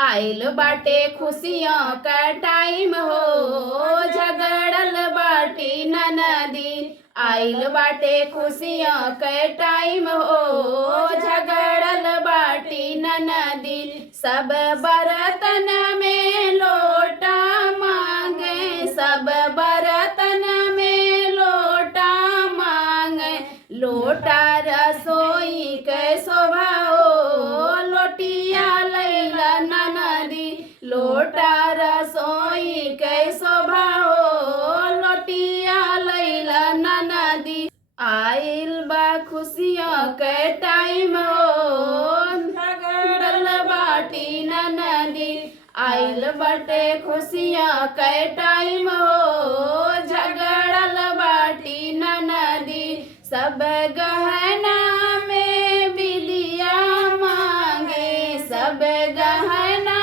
आइल बाटे खुशियों का टाइम हो, झगड़ल बाटी ननदी। आइल बाटे खुशियों का टाइम हो, झगड़ल बाटी ननदी। सब बर्तन में लोटा मांगे, सब बर्तन में लोटा मांगे। लोटा रसोई के शोभा हो, लोटिया लैला ननदी। लोटा रसोई के शोभा हो, लोटिया लैला ननदी। आइल बा खुशियों के टाइम हो, झगड़ल बाटी ननदी। आइल बाटे खुशियों के टाइम हो, झगड़ल बाटी ननदी। सब गहना में विदिया मांगे, सब गहना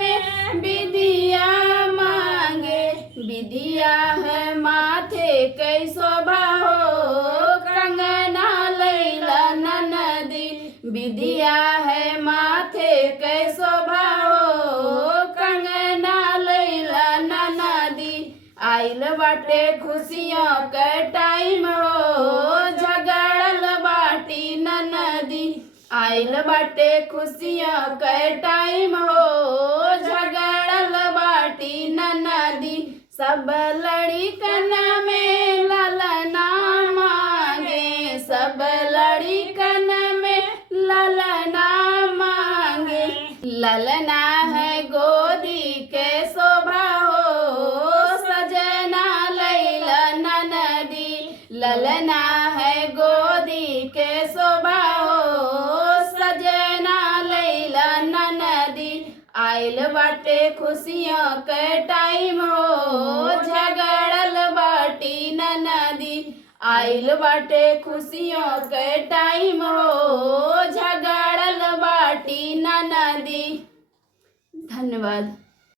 में विदिया मांगे। विदिया है माथे के शोभा हो, कंगना लैला ननदी। विदिया है माथे के शोभा हो, कंगना लैला ननदी। आइल बाटे खुशियों के टाइम हो, झगड़ल बाटी ननदी। आइल बाटे खुशियों के टाइम हो, झगड़ल बाटी ननदी। सब लड़िकन में ललना मांगे, सब लड़िकन में ललना मांगे। ललना है गोदी के शोभा हो, सजना लैला ननदी। ललना है गोदी के शोभा हो, सजना लैला ननदी। आइल बाटे खुशियों के टाइम हो, झगड़ल बाटी ननदी। आइल बाटे खुशियों के टाइम हो, झगड़ल बाटी ननदी। धन्यवाद।